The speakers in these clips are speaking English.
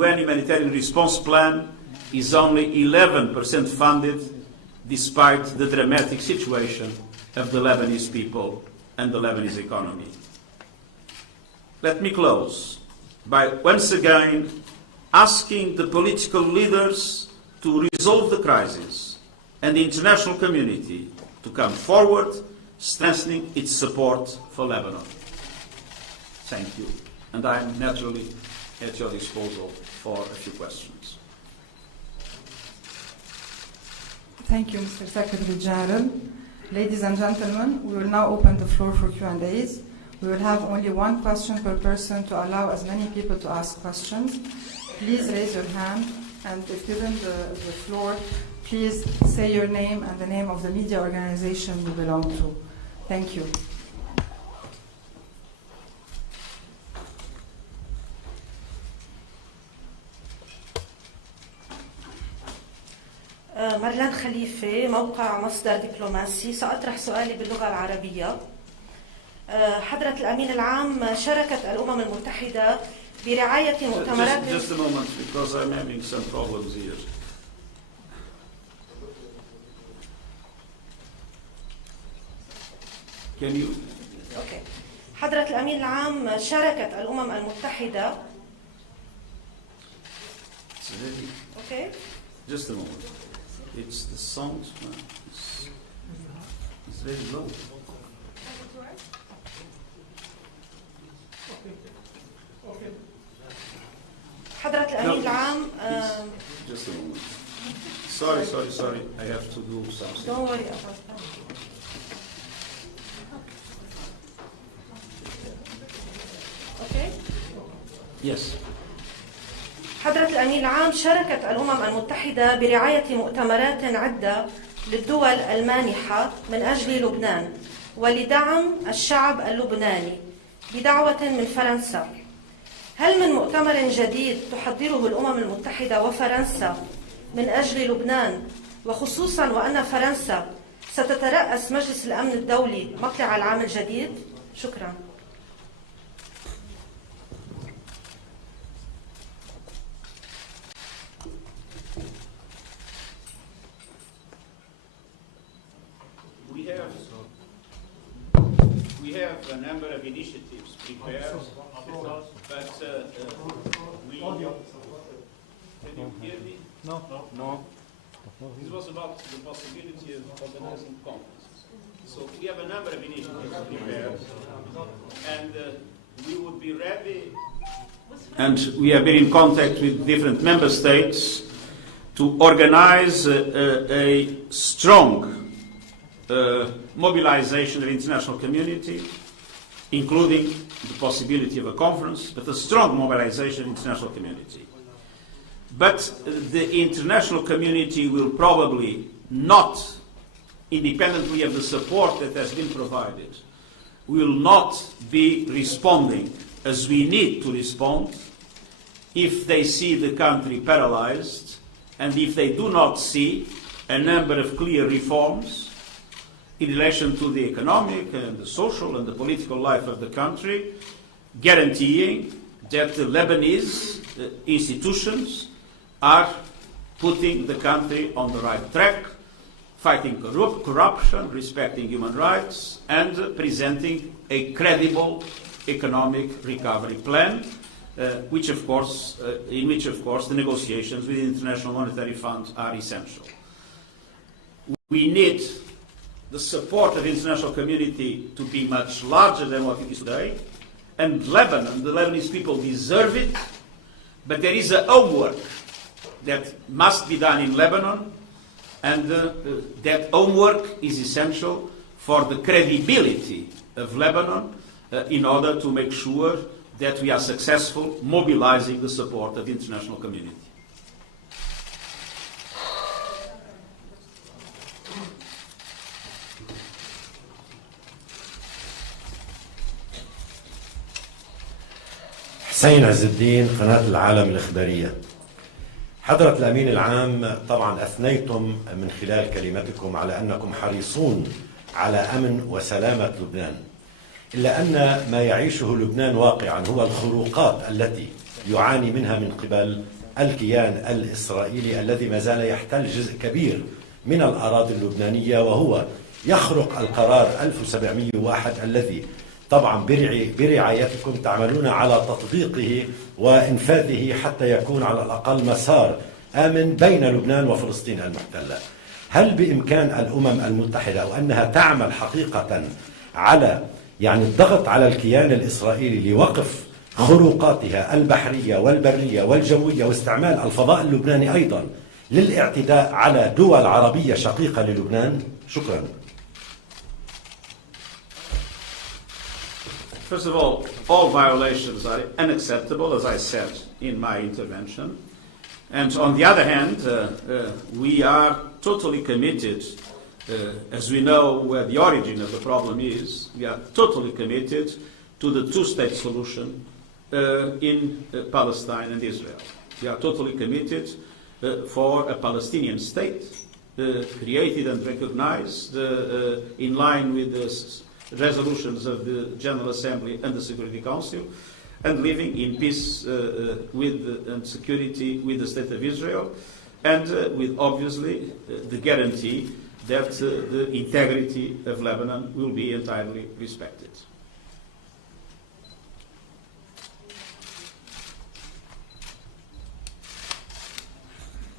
UN humanitarian response plan is only 11% funded, despite the dramatic situation of the Lebanese people and the Lebanese economy. Let me close by once again asking the political leaders to resolve the crisis and the international community to come forward, strengthening its support for Lebanon. Thank you. And I am naturally at your disposal for a few questions. Thank you, Mr. Secretary General. Ladies and gentlemen, we will now open the floor for Q&As. We will have only one question per person to allow as many people to ask questions. Please raise your hand, and if given the floor, please say your name and the name of the media organization you belong to. Thank you. مرلان خليفة، موقع مصدر دبلوماسي. سأطرح سؤالي باللغة العربية. حضرة الأمين العام، شاركت الأمم المتحدة برعاية مؤتمرات. Just a moment, because I'm having some problems here. Can you? Okay. حضرة الأمين العام، شاركت الأمم المتحدة. Okay. Just a moment. It's the sound. It's very low. حضرة الأمين العام. Just a moment. Sorry. I have to do something. Don't worry about that. Okay. Yes. حضرة الأمين العام، شاركت الأمم المتحدة برعاية مؤتمرات عدة للدول المانحة من أجل لبنان ولدعم الشعب اللبناني بدعوة من فرنسا. هل من مؤتمر جديد تحضره الأمم المتحدة وفرنسا من أجل لبنان، وخصوصا وأن فرنسا ستترأس مجلس الأمن الدولي مطلع العام الجديد؟ شكرا. We have a number of initiatives prepared, but we... Can you hear me? No. This was about the possibility of organizing conferences. So we have a number of initiatives prepared, and we would be ready. And we have been in contact with different member states to organize a strong mobilization of the international community, including the possibility of a conference, but a strong mobilization of the international community. But the international community will probably not, independently of the support that has been provided, will not be responding as we need to respond if they see the country paralyzed and if they do not see a number of clear reforms in relation to the economic and the social and the political life of the country, guaranteeing that the Lebanese institutions are putting the country on the right track, fighting corruption, respecting human rights, and presenting a credible economic recovery plan, in which, of course, the negotiations with the International Monetary Fund are essential. We need the support of the international community to be much larger than what it is today, and Lebanon, the Lebanese people deserve it, but there is a homework that must be done in Lebanon, and that homework is essential for the credibility of Lebanon in order to make sure that we are successful mobilizing the support of the international community. حسين عز الدين، قناة العالم الإخبارية. حضرة الأمين العام، طبعا أثنيتم من خلال كلمتكم على أنكم حريصون على أمن وسلامة لبنان، إلا أن ما يعيشه لبنان واقعا هو الخروقات التي يعاني منها من قبل الكيان الإسرائيلي الذي ما زال يحتل جزء كبير من الأراضي اللبنانية، وهو يخرق القرار 1701 الذي طبعا برعايتكم تعملون على تطبيقه وإنفاذه حتى يكون على الأقل مسار آمن بين لبنان وفلسطين المحتلة. هل بإمكان الأمم المتحدة أو أنها تعمل حقيقة على الضغط على الكيان الإسرائيلي لوقف خروقاتها البحرية والبرية والجوية واستعمال الفضاء اللبناني أيضا للاعتداء على دول عربية شقيقة للبنان؟ شكرا. First of all violations are unacceptable, as I said in my intervention. And on the other hand, we are totally committed, as we know where the origin of the problem is, we are totally committed to the two-state solution in Palestine and Israel. We are totally committed for a Palestinian state created and recognized in line with the resolutions of the General Assembly and the Security Council, and living in peace and security with the State of Israel, and with obviously the guarantee that the integrity of Lebanon will be entirely respected.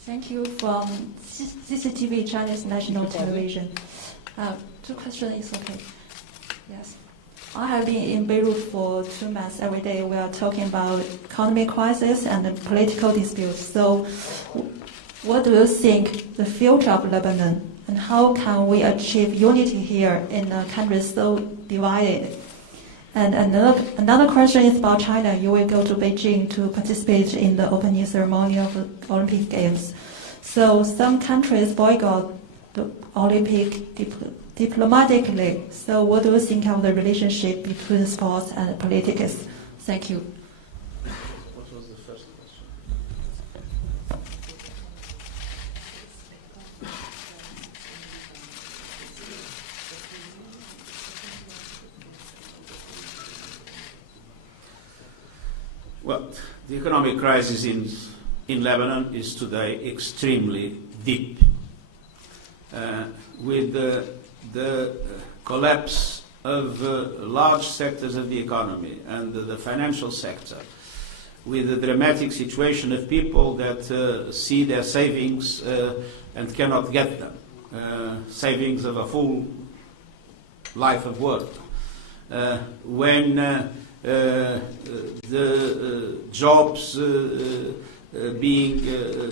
Thank you from CCTV, Chinese National Television. Two questions is okay. Yes. I have been in Beirut for 2 months. Every day we are talking about economic crisis and political disputes. So what do you think the future of Lebanon, and how can we achieve unity here in a country so divided? And another question is about China. You will go to Beijing to participate in the opening ceremony of the Olympic Games. So some countries boycott the Olympic diplomatically. So what do you think of the relationship between sports and politics? Thank you. What was the first question? Well, the economic crisis in Lebanon is today extremely deep. With the collapse of large sectors of the economy and the financial sector, with the dramatic situation of people that see their savings and cannot get them, savings of a full life of work, when the jobs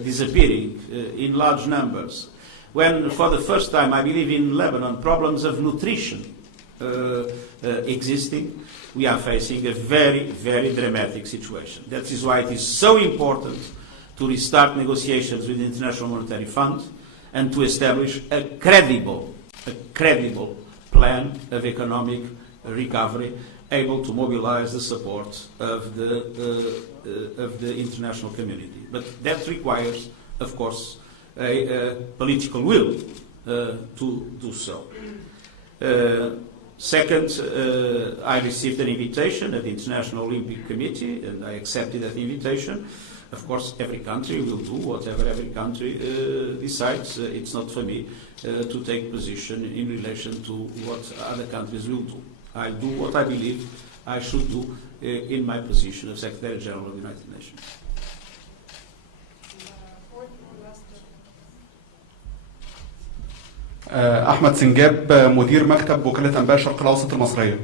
disappearing in large numbers, when for the first time, I believe in Lebanon, problems of nutrition existing, we are facing a very, very dramatic situation. That is why it is so important to restart negotiations with the International Monetary Fund and to establish a credible plan of economic recovery, able to mobilize the support of the international community. But that requires, of course, a political will to do so. Second, I received an invitation at the International Olympic Committee, and I accepted that invitation. Of course, every country will do whatever every country decides. It's not for me to take position in relation to what other countries will do. I do what I believe I should do in my position of Secretary General of the United Nations. أحمد سنجاب مدير مكتب وكالة أنباء الشرق الأوسط المصرية.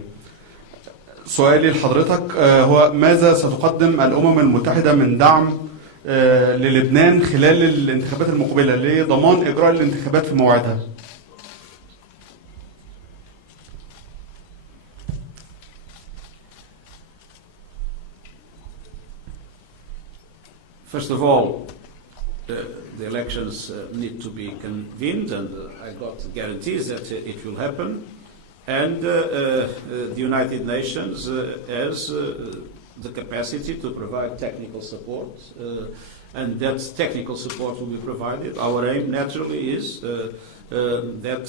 سؤالي لحضرتك هو ماذا ستقدم الأمم المتحدة من دعم للبنان خلال الانتخابات المقبلة لضمان إجراء الانتخابات في موعدها؟ First of all, the elections need to be convened, and I got guarantees that it will happen. And the United Nations has the capacity to provide technical support, and that technical support will be provided. Our aim, naturally, is that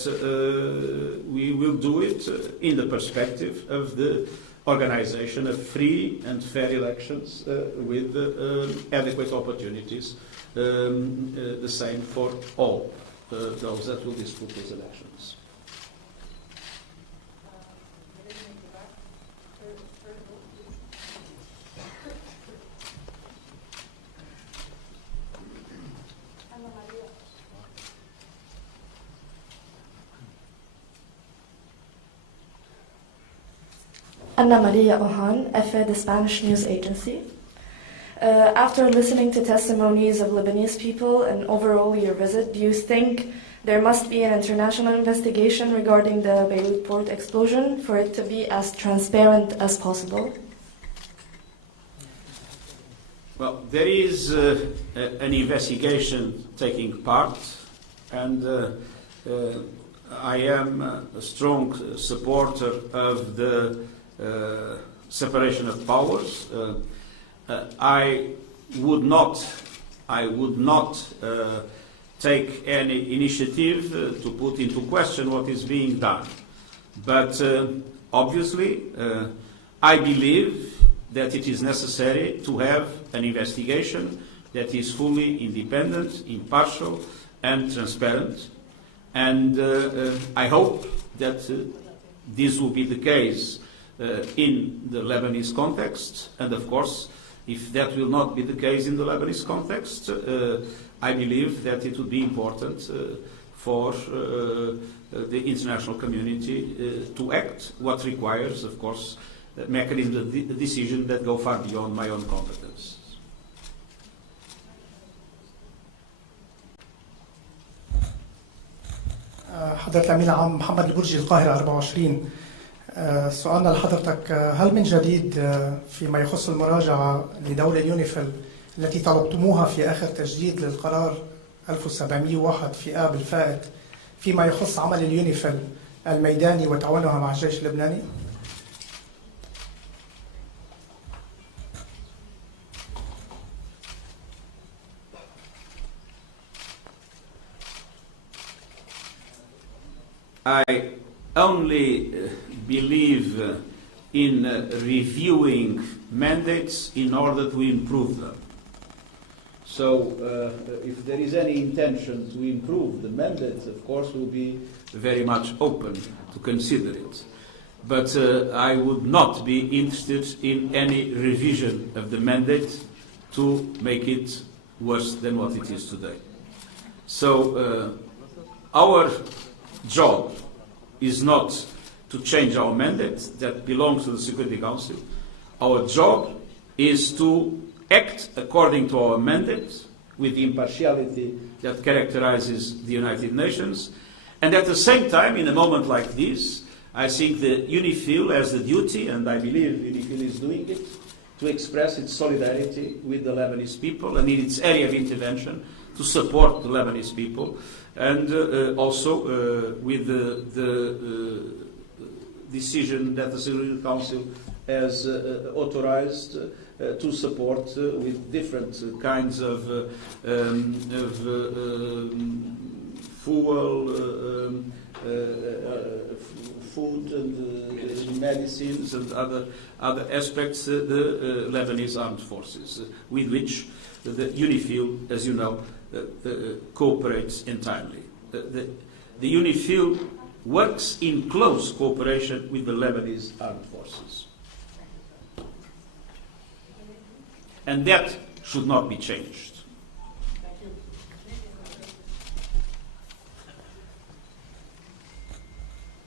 we will do it in the perspective of the organization of free and fair elections with adequate opportunities, the same for all those that will dispute these elections. Ana Maria Ohan, EFE, the Spanish news agency. After listening to testimonies of Lebanese people and overall your visit, do you think there must be an international investigation regarding the Beirut port explosion for it to be as transparent as possible? Well, there is an investigation taking part, and I am a strong supporter of the separation of powers. I would not take any initiative to put into question what is being done. But obviously, I believe that it is necessary to have an investigation that is fully independent, impartial, and transparent. And I hope that this will be the case in the Lebanese context, and of course, if that will not be the case in the Lebanese context, I believe that it would be important for the international community to act, what requires, of course, mechanisms of decision that go far beyond my own competence. حضرة الأمين العام محمد البرجي القاهرة 24. سؤالنا لحضرتك، هل من جديد فيما يخص المراجعة لدولة اليونيفيل التي طلبتموها في آخر تجديد للقرار 1701 في آب الفائت فيما يخص عمل اليونيفيل الميداني وتعاونها مع الجيش اللبناني؟ I only believe in reviewing mandates in order to improve them. So if there is any intention to improve the mandates, of course, we'll be very much open to consider it. But I would not be interested in any revision of the mandate to make it worse than what it is today. So our job is not to change our mandate that belongs to the Security Council. Our job is to act according to our mandate with the impartiality that characterizes the United Nations. And at the same time, in a moment like this, I think the UNIFIL has the duty, and I believe UNIFIL is doing it, to express its solidarity with the Lebanese people and in its area of intervention to support the Lebanese people, and also with the decision that the Security Council has authorized to support with different kinds of fuel, food and medicines and other aspects the Lebanese armed forces, with which the UNIFIL, as you know, cooperates entirely. The UNIFIL works in close cooperation with the Lebanese armed forces. And that should not be changed.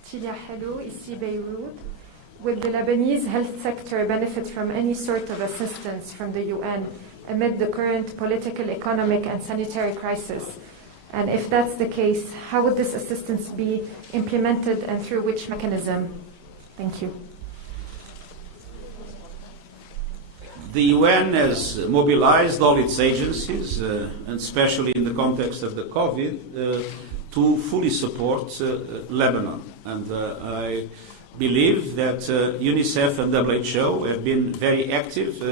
Tilia Hello, ici Beirut. Will the Lebanese health sector benefit from any sort of assistance from the UN amid the current political, economic, and sanitary crisis? And if that's the case, how would this assistance be implemented and through which mechanism? Thank you. The UN has mobilized all its agencies, and especially in the context of the COVID, to fully support Lebanon. And I believe that UNICEF and WHO have been very active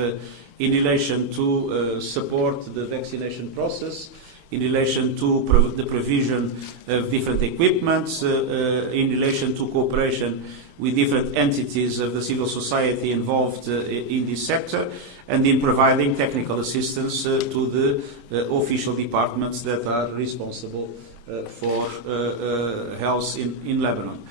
in relation to support the vaccination process, in relation to the provision of different equipments, in relation to cooperation with different entities of the civil society involved in this sector, and in providing technical assistance to the official departments that are responsible for health in Lebanon.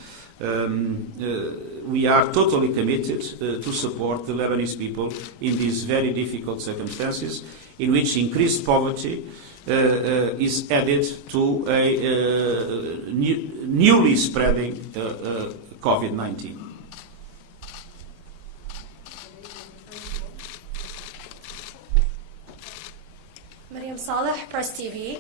We are totally committed to support the Lebanese people in these very difficult circumstances, in which increased poverty is added to a newly spreading COVID-19. Mariam Saleh, Press TV.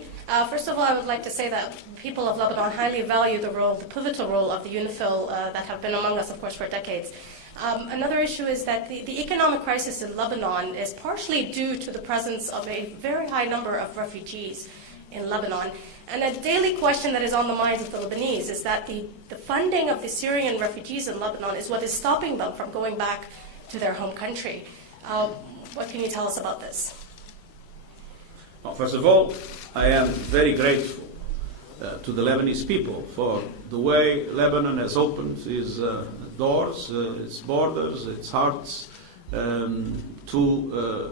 First of all, I would like to say that people of Lebanon highly value the role, the pivotal role of the UNIFIL that have been among us, of course, for decades. Another issue is that the economic crisis in Lebanon is partially due to the presence of a very high number of refugees in Lebanon. And a daily question that is on the minds of the Lebanese is that the funding of the Syrian refugees in Lebanon is what is stopping them from going back to their home country. What can you tell us about this? Well, first of all, I am very grateful to the Lebanese people for the way Lebanon has opened its doors, its borders, its hearts to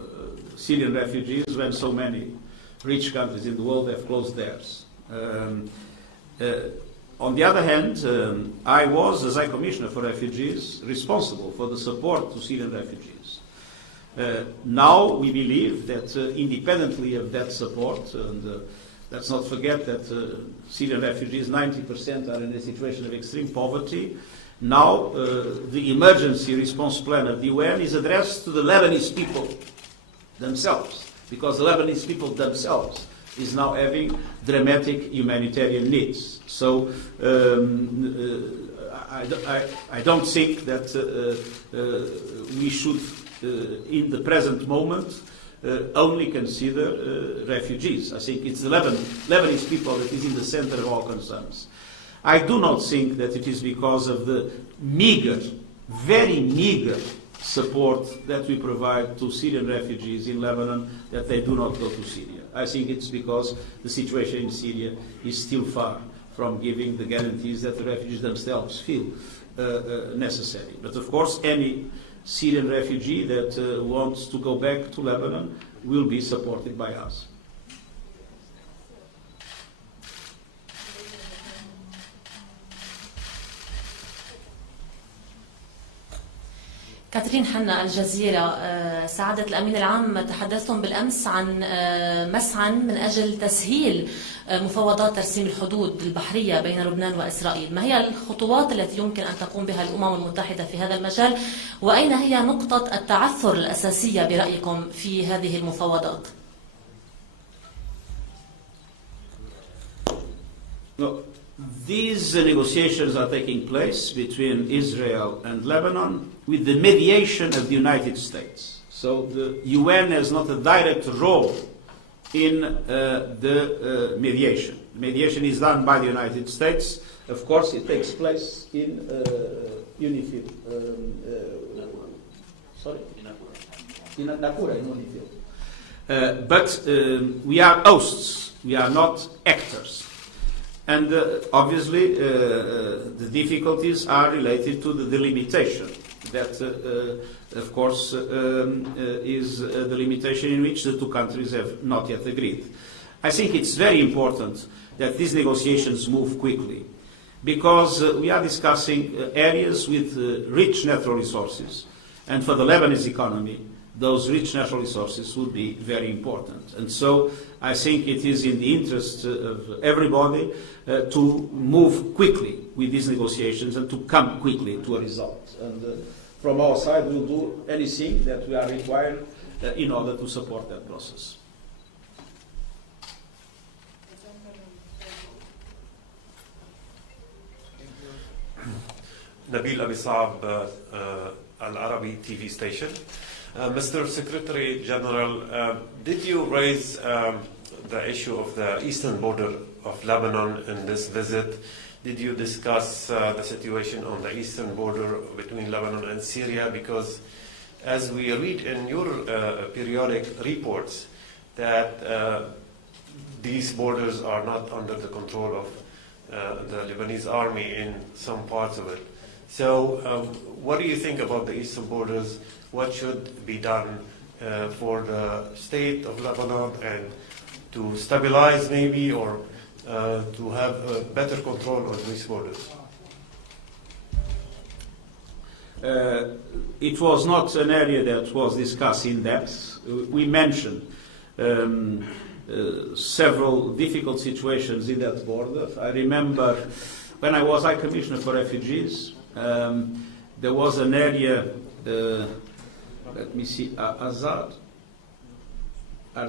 Syrian refugees when so many rich countries in the world have closed theirs. On the other hand, I was, as High Commissioner for Refugees, responsible for the support to Syrian refugees. Now we believe that independently of that support, and let's not forget that Syrian refugees, 90% are in a situation of extreme poverty. Now the emergency response plan of the UN is addressed to the Lebanese people themselves, because the Lebanese people themselves is now having dramatic humanitarian needs. So I don't think that we should, in the present moment, only consider refugees. I think it's the Lebanese people that is in the center of all concerns. I do not think that it is because of the meager, very meager support that we provide to Syrian refugees in Lebanon that they do not go to Syria. I think it's because the situation in Syria is still far from giving the guarantees that the refugees themselves feel necessary. But of course, any Syrian refugee that wants to go back to Lebanon will be supported by us. كاترين حنا الجزيرة. سعادة الأمين العام، تحدثتم بالأمس عن مسعى من أجل تسهيل مفاوضات ترسيم الحدود البحرية بين لبنان وإسرائيل. ما هي الخطوات التي يمكن أن تقوم بها الأمم المتحدة في هذا المجال، وأين هي نقطة التعثر الأساسية برأيكم في هذه المفاوضات؟ These negotiations are taking place between Israel and Lebanon with the mediation of the United States. So the UN has not a direct role in the mediation. Mediation is done by the United States. Of course, it takes place in UNIFIL. In Nakura, in UNIFIL. But we are hosts. We are not actors. And obviously, the difficulties are related to the delimitation. That, of course, is the limitation in which the two countries have not yet agreed. I think it's very important that these negotiations move quickly, because we are discussing areas with rich natural resources. And for the Lebanese economy, those rich natural resources would be very important. And so I think it is in the interest of everybody to move quickly with these negotiations and to come quickly to a result. And from our side, we'll do anything that we are required in order to support that process. Nabil Abi Saab, Al Arabi TV station. Mr. Secretary General, did you raise the issue of the eastern border of Lebanon in this visit? Did you discuss the situation on the eastern border between Lebanon and Syria? Because as we read in your periodic reports that these borders are not under the control of the Lebanese army in some parts of it. So what do you think about the eastern borders? What should be done for the state of Lebanon and to stabilize maybe, or to have better control of these borders? It was not an area that was discussed in depth. We mentioned several difficult situations in that border. I remember when I was High Commissioner for Refugees, there was an area, let me see, Arzal, I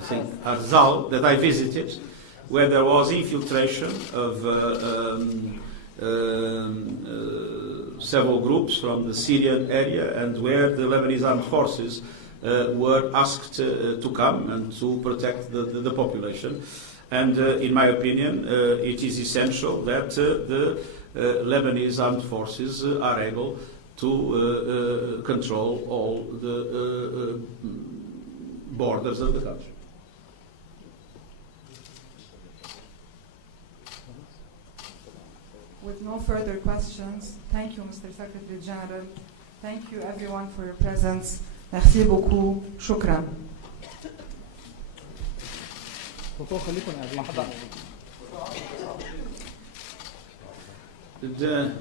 think, Arzal, that I visited, where there was infiltration of several groups from the Syrian area, and where the Lebanese armed forces were asked to come and to protect the population. And in my opinion, it is essential that the Lebanese armed forces are able to control all the borders of the country. With no further questions, thank you, Mr. Secretary General. Thank you, everyone, for your presence. Merci beaucoup. شكرا. The